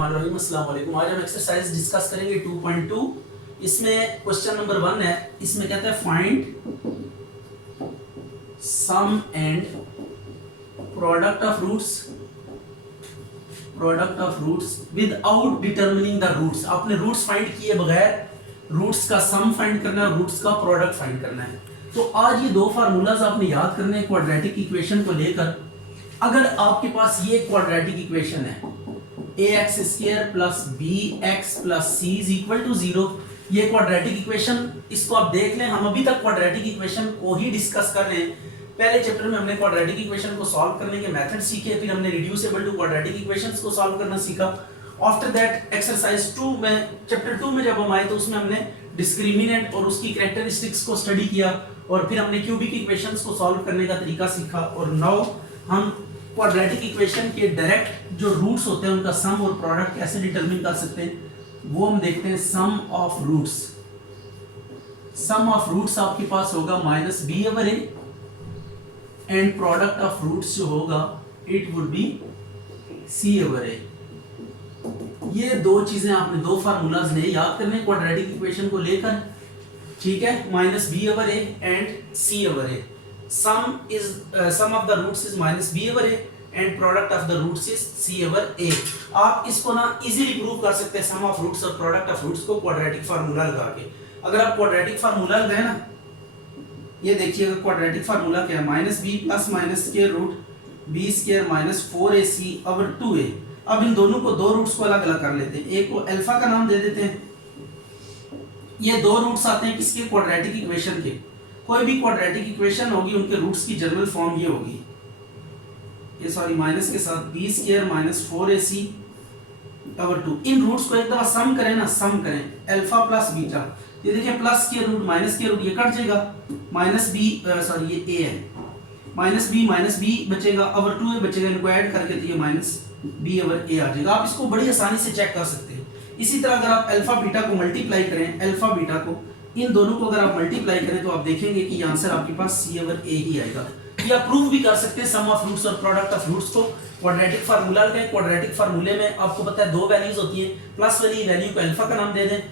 अस्सलाम वालेकुम। आज हम एक्सरसाइज डिस्कस करेंगे 2.2। इसमें क्वेश्चन नंबर 1 है। इसमें कहता है find sum and product of roots without determining the roots. आपने रूट्स फाइंड किए बगैर रूट्स का सम फाइंड करना है, रूट्स का प्रोडक्ट फाइंड करना है। तो आज ये दो फार्मूलाज आपने याद करने हैं क्वाड्रेटिक इक्वेशन को लेकर। अगर आपके पास ये क्वाड्रेटिक इक्वेशन है ax square plus bx plus c is equal to 0, ये क्वाड्रेटिक इक्वेशन, इसको आप देख लें। हम अभी तक क्वाड्रेटिक इक्वेशन को ही डिस्कस कर रहे हैं। पहले चैप्टर में हमने क्वाड्रेटिक इक्वेशन को सॉल्व करने के मेथड सीखे, फिर हमने रिड्यूसिबल टू क्वाड्रेटिक इक्वेशंस को सॉल्व करना सीखा। आफ्टर दैट एक्सरसाइज 2 में, चैप्टर 2 में जब हम आए तो उसमें हमने डिस्क्रिमिनेंट और उसकी कैरेक्टरिस्टिक्स को स्टडी किया, और फिर हमने क्यूबिक इक्वेशंस को सॉल्व करने का तरीका सीखा। और नाउ हम क्वाड्रेटिक इक्वेशन के डायरेक्ट जो रूट्स होते हैं उनका सम और प्रोडक्ट कैसे डिटरमिन कर सकते हैं, वो हम देखते हैं। सम ऑफ रूट्स आपके पास होगा minus B over A, and product of roots जो होगा it would be c over a. ये दो चीजें आपने, दो फार्मूलाज ने याद करने क्वाड्रेटिक इक्वेशन को लेकर, ठीक है। Minus B over A and C over A. sum of the roots is minus b over a and product of the roots is c over a। आप इसको ना इजीली प्रूव कर सकते हैं sum of roots और product of roots को quadratic formula लगा के। अगर आप क्वाड्रेटिक फार्मूला लगाए ना, ये देखिएगा क्वाड्रेटिक फार्मूला क्या है, minus B plus minus square root B square minus 4ac over 2a। अब इन दोनों को, दो रूट्स को अलग अलग कर लेते हैं। एक को अल्फा का नाम दे देते हैं। ये दो रूट्स आते हैं किसके, क्वाड्रेटिक इक्वेशन के। कोई भी क्वाड्रेटिक इक्वेशन होगी उनके रूट्स की जनरल फॉर्म ये होगी, ये सॉरी माइनस के साथ B square minus 4ac over 2। इन रूट्स को एक दफा सम करें ना, सम करें अल्फा प्लस बीटा, ये देखिए प्लस के रूट माइनस के रूट ये कट जाएगा, माइनस बी सॉरी ये a है, माइनस बी बचेगा ओवर 2a बचेगा, इनको ऐड करके तो ये माइनस b ओवर a आ जाएगा। आप इसको बड़ी आसानी से चेक कर सकते हैं। इसी तरह अगर आप अल्फा बीटा को मल्टीप्लाई करें, अल्फा बीटा को, इन दोनों को अगर आप मल्टीप्लाई करें तो आप देखेंगे कि आंसर आपके पास c ओवर a ही आएगा। या प्रूव भी कर सकते हैं सम ऑफ रूट्स और प्रोडक्ट ऑफ रूट्स को क्वाड्रेटिक फार्मूला के। क्वाड्रेटिक फार्मूले में आपको पता है दो वैल्यूज होती हैं, प्लस वाली वैल्यू को अल्फा का नाम दे दें,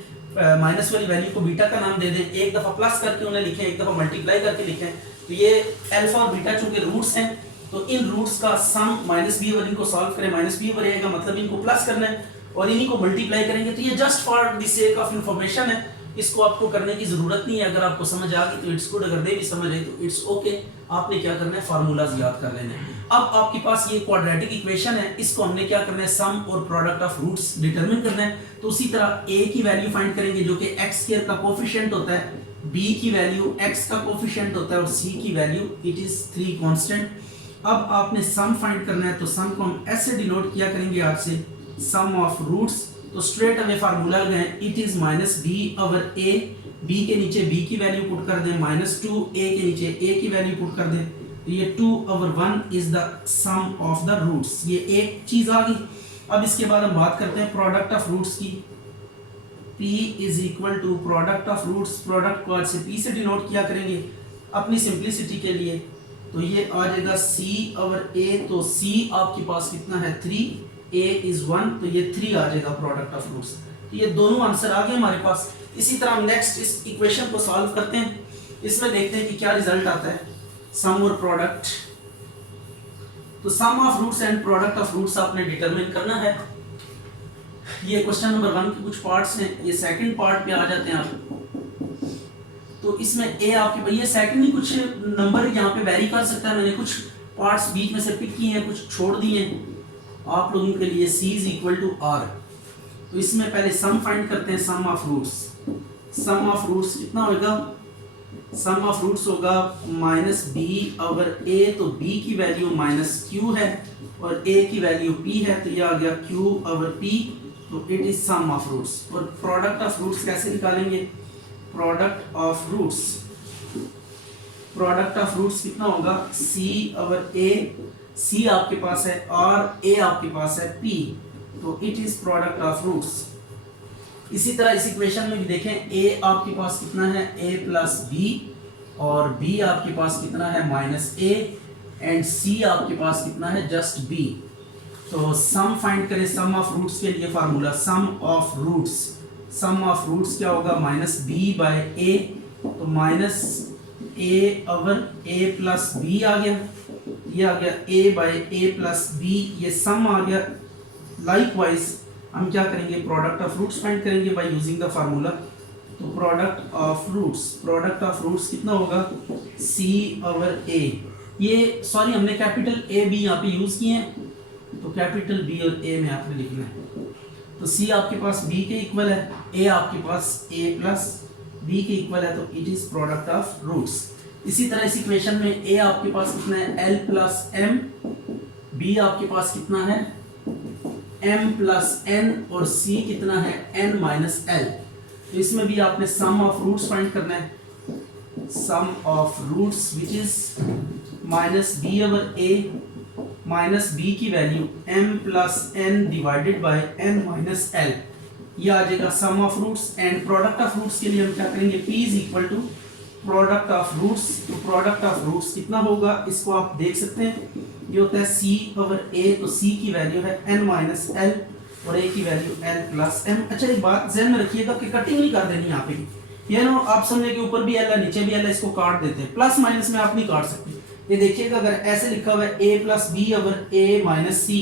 माइनस वाली वैल्यू को बीटा का नाम दे दें। एक दफा प्लस करके उन्हें लिखें, एक दफा मल्टीप्लाई करके लिखें। तो ये अल्फा और बीटा चूंकि रूट्स हैं, तो इन रूट्स का सम माइनस बी ओवर, इनको सॉल्व करें, माइनस बी ओवर ए का मतलब इनको प्लस करना है और इन्हीं को मल्टीप्लाई करेंगे। तो ये just for the sake of information है, इसको आपको करने की जरूरत नहीं है। अगर आपको समझ आ गई तो इट्स गुड, अगर नहीं भी समझ आई तो इट्स ओके। आपने क्या करना है, फार्मूलाज याद कर लेने हैं। अब आपके पास ये क्वाड्रेटिक इक्वेशन है, इसको हमने क्या करना है, सम और प्रोडक्ट ऑफ रूट्स डिटरमिन करना है। तो उसी तरह a की वैल्यू फाइंड करेंगे जो कि x स्क्वायर का कोफिशिएंट होता है, b की वैल्यू x का कोफिशिएंट होता है और c की वैल्यू इट इज 3 कांस्टेंट। अब आपने सम फाइंड करना है, तो सम को हम ऐसे डिनोट किया करेंगे आज से, सम ऑफ रूट्स। तो स्ट्रेट अवे फार्मूला लगाएं, it is minus B over A, B के नीचे b की वैल्यू पुट कर दें, माइनस 2 a के नीचे a की वैल्यू पुट कर दें, तो ये 2 over 1 is the sum of the roots. ये एक चीज आ गई। अब इसके बाद हम बात करते हैं प्रोडक्ट ऑफ रूट्स की। p is equal to product of roots, product को आज से p से डिनोट किया करेंगे अपनी सिंप्लिसिटी के लिए। तो ये आ जाएगा c ओवर a, तो c आपके पास कितना है 3, a इज 1, तो ये 3 आ जाएगा प्रोडक्ट ऑफ रूट्स। तो ये दोनों आंसर आ गए हमारे पास। इसी तरह हम नेक्स्ट इस इक्वेशन को सॉल्व करते हैं। इसमें देखते हैं कि क्या रिजल्ट आता है, सम और प्रोडक्ट। तो sum of roots and product of roots आपने डिटरमिन करना है। ये क्वेश्चन नंबर 1 के कुछ पार्ट्स हैं। ये सेकंड पार्ट पे आ जाते हैं आप। तो इसमें a आपके, ये सेकंड ही कुछ नंबर यहाँ पे वेरी कर सकता है। मैंने कुछ पार्ट्स बीच में से पिक किए हैं, कुछ छोड़ दिए हैं आप लोगों के लिए। c is equal to r। तो इसमें पहले सम फाइंड करते हैं, sum of roots. Sum of roots कितना होगा, सम ऑफ रूट्स होगा माइनस बी ओवर ए, तो b की वैल्यू माइनस q है और a की वैल्यू p है, तो ये आ गया q ओवर p, तो it is sum of roots. और प्रोडक्ट ऑफ रूट्स कैसे निकालेंगे, product of roots, product of roots कितना होगा, c ओवर a, c आपके पास है और a आपके पास है p, तो it is product of roots. इसी तरह इस इक्वेशन में भी देखें, a आपके पास कितना है, a प्लस b, और b आपके पास कितना है माइनस a, एंड c आपके पास कितना है जस्ट b। तो सम फाइंड करें, सम ऑफ रूट्स के लिए फार्मूला सम ऑफ रूट्स क्या होगा, माइनस बी बाय ए, तो माइनस ए ओवर ए प्लस बी आ गया, ये आ गया ए बाय ए प्लस बी, ये सम आ गया। लाइकवाइज हम क्या करेंगे, प्रोडक्ट ऑफ रूट्स फाइंड करेंगे बाय यूजिंग द फार्मूला। तो प्रोडक्ट ऑफ रूट्स कितना होगा, सी ओवर ए, ये सॉरी हमने कैपिटल ए बी यहाँ पे यूज किए हैं, तो कैपिटल बी और ए में आपने लिखना है। तो सी आपके पास बी के इक्वल है, ए आपके पास ए प्लस बी के इक्वल है, तो it is product of roots. इसी तरह इस इक्वेशन में ए आपके पास कितना है, एल प्लस एम, बी आपके पास कितना है, एम प्लस एन, और सी कितना है, एन माइनस एल। तो इसमें भी आपने सम ऑफ रूट्स फाइंड करना है, sum of roots which is minus B over a minus b की value m plus n divided by n minus l, ये आ जाएगा sum of roots. And product of roots के लिए हम क्या करेंगे, p is equal to product of roots. तो प्रोडक्ट ऑफ रूट्स कितना होगा, इसको आप देख सकते हैं, ये होता है c ओवर a, तो c की वैल्यू है n माइनस एल और a की वैल्यू l प्लस m। अच्छा एक बात ध्यान में रखिएगा कि कटिंग नहीं कर देनी यहाँ पे, ये नो आप समझे कि ऊपर भी l है नीचे भी l है, इसको काट देते हैं, प्लस माइनस में आप नहीं काट सकते। ये देखिएगा अगर ऐसे लिखा हुआ है a plus B over a minus C,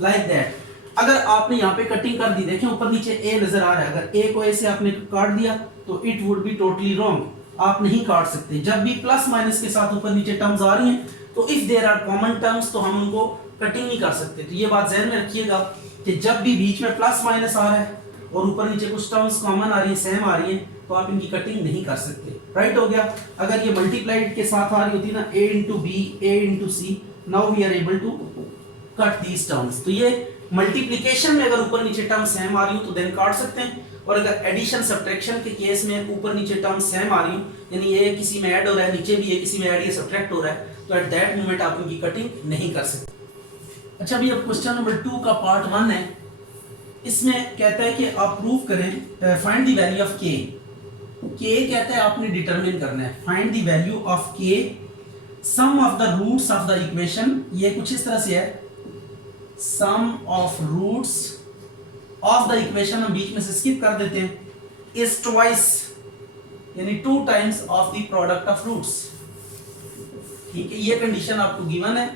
like that, अगर आपने यहाँ पे कटिंग कर दी, देखें ऊपर नीचे a नजर आ रहा है, अगर a को a से आपने काट दिया तो it would be totally wrong, आप नहीं काट सकते। जब भी प्लस माइनस के साथ ऊपर नीचे टर्म्स आ रही हैं, तो if there are common terms तो हम उनको कटिंग नहीं कर सकते। तो ये बात ध्यान में रखिएगा कि जब भी बीच में प्लस माइनस आ रहा है और ऊपर नीचे कुछ टर्म्स कॉमन आ रही है, सेम आ रही है, तो आप इनकी कटिंग नहीं कर सकते। राइट हो गया। अगर ये मल्टीप्लाइड के साथ आ रही होती ना, a into B, a into C, now we are able to cut these terms. तो ये मल्टीप्लिकेशन में अगर ऊपर नीचे टर्म सेम आ रही हो तो देन काट सकते हैं, और अगर एडिशन सब्ट्रैक्शन के केस में ऊपर नीचे टर्म सेम आ रही हो, यानी ये किसी में ऐड हो रहा है, नीचे भी ये किसी में ऐड, ये सब्ट्रैक्ट हो रहा है, तो एट दैट मोमेंट आप इनकी कटिंग नहीं कर सकते। अच्छा अभी अब क्वेश्चन नंबर 2 का पार्ट 1 है, इसमें कहता है कि आप प्रूव करें, find the value of k। k कहता है आपने डिटरमिन करना है, find the value of k, sum of the roots of the equation, ये कुछ इस तरह से है, sum of roots of the equation, हम बीच में से स्किप कर देते हैं, इज ट्वाइस यानी 2 times of the product of roots. ठीक है, ये कंडीशन आपको गिवन है।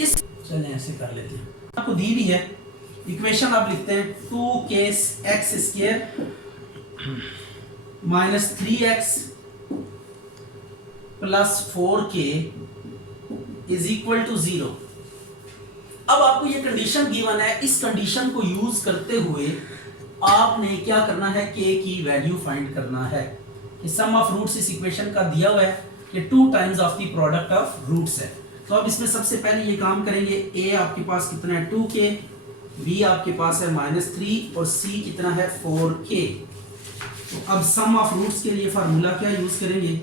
इस चलें ऐसे कर लेते हैं, आपको दी भी है इक्वेशन, आप लिखते हैं 2k x square minus 3x plus 4k is equal to 0। अब आपको ये कंडीशन गिवन है, इस कंडीशन को यूज करते हुए आपने क्या करना है, k की वैल्यू फाइंड करना है। कि सम ऑफ रूट्स इस इक्वेशन का दिया हुआ है कि 2 times of the product of roots है। तो अब इसमें सबसे पहले ये काम करेंगे, a आपके पास कितना है 2k, b आपके पास है -3 और c कितना है 4k। तो अब सम ऑफ रूट्स के लिए फार्मूला क्या यूज करेंगे,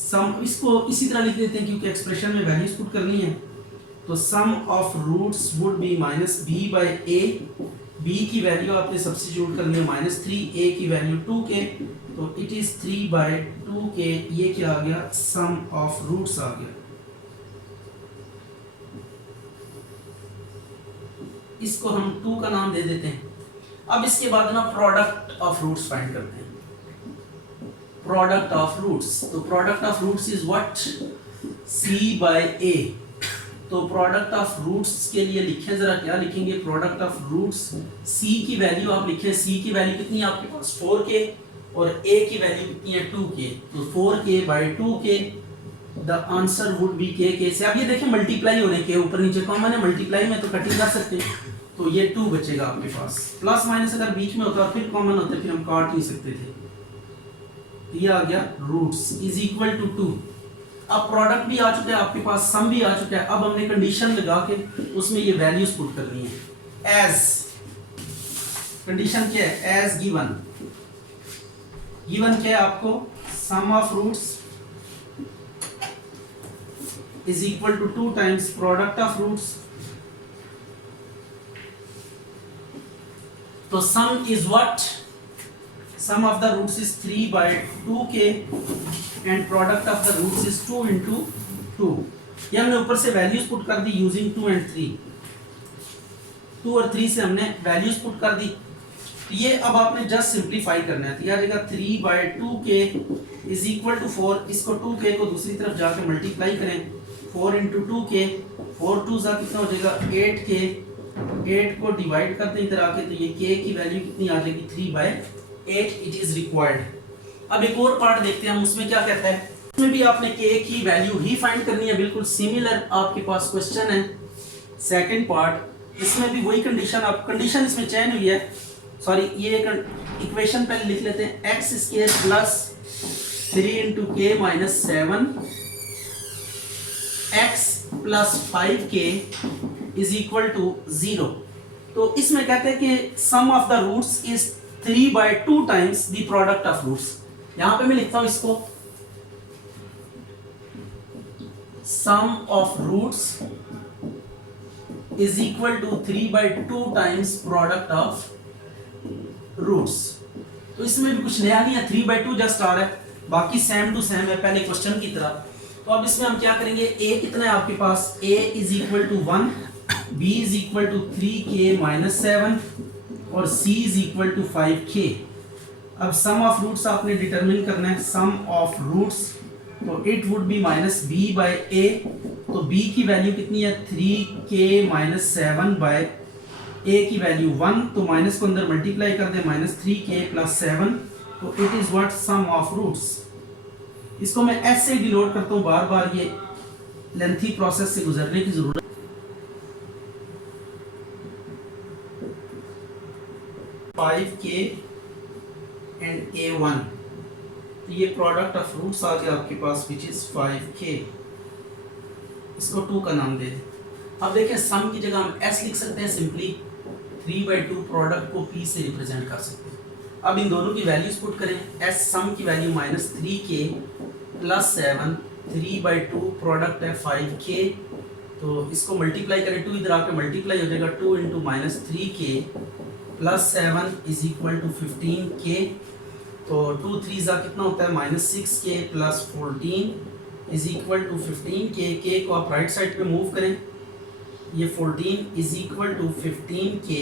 सम, इसको इसी तरह लिख देते हैं क्योंकि एक्सप्रेशन में वैल्यूज पुट करनी है। तो sum of roots would be -b/a, b की वैल्यू आपने सब्स्टिट्यूट करनी है -3, a की वैल्यू 2k, तो इट इज 3/2k। ये क्या आ गया, सम ऑफ रूट्स आ गया। इसको हम 2 का नाम दे देते हैं। अब इसके बाद ना प्रोडक्ट ऑफ रूट्स फाइंड करते हैं। प्रोडक्ट ऑफ रूट्स, तो product of roots is what, c/a। तो प्रोडक्ट ऑफ रूट्स के लिए लिखें, जरा क्या लिखेंगे, प्रोडक्ट ऑफ रूट्स, c की वैल्यू आप लिखें, c की वैल्यू कितनी है आपके पास 4k और a की वैल्यू कितनी है 2k, तो 4k/2k, the answer would be k से। अब ये देखें मल्टीप्लाई हो रहे के ऊपर नीचे कॉमन है, मल्टीप्लाई में तो कटिंग कर सकते हैं, तो ये 2 बचेगा आपके पास। प्लस माइनस अगर बीच में होता फिर कॉमन होता, फिर हम काट नहीं सकते थे। ये आ गया रूट्स इज इक्वल टू 2। अब प्रोडक्ट भी आ चुका है आपके पास, सम भी आ चुका है। अब हमने कंडीशन लगा के उसमें ये वैल्यूज पुट करनी है। एज कंडीशन क्या है, एज गिवन, गिवन क्या है आपको, sum of roots is equal to 2 times product of roots। तो sum is what, sum of the roots is 3/2k and product of the roots is 2 into 2। ये हमने ऊपर से वैल्यूज पुट कर दी using 2 and 3। 2 और 3 से हमने वैल्यूज पुट कर दी। ये अब आपने जस्ट सिंप्लीफाई करना है, तो यह आ जाएगा 3/2k इज इक्वल टू 4। इसको 2k को दूसरी तरफ जाके मल्टीप्लाई करें, 4 इंटू 2k, 4 2 ज़ा कितना हो जाएगा 8k, 8 को डिवाइड करते हैं इधर आके, तो ये k की वैल्यू कितनी आ जाएगी 3/8 इट इज रिक्वायर्ड। अब एक और पार्ट देखते हैं हम, उसमें क्या कहता है। इसमें भी आपने k की वैल्यू ही फाइंड करनी है, बिल्कुल सिमिलर आपके पास क्वेश्चन है। सेकंड पार्ट, इसमें भी वही कंडीशन, आप कंडीशन इसमें चेंज हुई है, सॉरी ये इक्वेशन पहले लिख लेते हैं, x square plus 3 into k minus 7 x plus 5k is equal to 0। तो इसमें कहते हैं कि sum of the roots is 3/2 times the product of roots. यहां पे मैं लिखता हूं इसको, sum of roots is equal to 3/2 times product of roots. तो इसमें भी कुछ नया नहीं है, 3/2 जस्ट आ रहा है, बाकी सेम टू सेम है पहले क्वेश्चन की तरह। तो अब इसमें हम क्या करेंगे, a कितना है आपके पास, a is equal to 1, b is equal to 3k minus 7 और c is equal to 5k। अब सम ऑफ रूट्स आपने डिटरमिन करना है, सम ऑफ रूट्स, तो it would be minus b by a। तो b की वैल्यू कितनी है 3k माइनस 7 बाय a की वैल्यू 1, तो माइनस को अंदर मल्टीप्लाई कर दे, माइनस 3k प्लस 7, तो it is what sum of roots. इसको मैं s से डिनोट करता हूं, बार बार ये लेंथी प्रोसेस से गुजरने की जरूरत। 5k एंड a1, तो ये प्रोडक्ट ऑफ रूट्स आ गया आपके पास विच इज 5k। इसको 2 का नाम दे दें। अब देखिए सम की जगह हम s लिख सकते हैं, सिंपली 3/2 प्रोडक्ट को p से रिप्रेजेंट कर सकते हैं। अब इन दोनों की वैल्यूज पुट करें, s सम की value minus 3k plus 7, 3/2 product है 5k, तो इसको मल्टीप्लाई करें, 2 इधर आके मल्टीप्लाई हो जाएगा, 2 into minus 3k plus 7 is equal to 15k। तो 2 3 ज़ा कितना होता है minus 6k plus 14 is equal to 15k। k को आप राइट साइड पे मूव करें, ये 14 is equal to 15k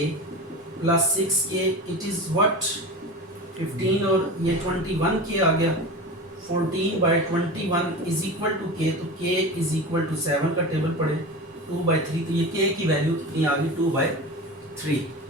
plus 6k, it is what 15 और ये 21k आ गया, 14/21 इज इक्वल टू k, तो k इज इक्वल टू 7 का टेबल पढ़े 2/3, तो ये k की वैल्यू कितनी आ गई 2/3।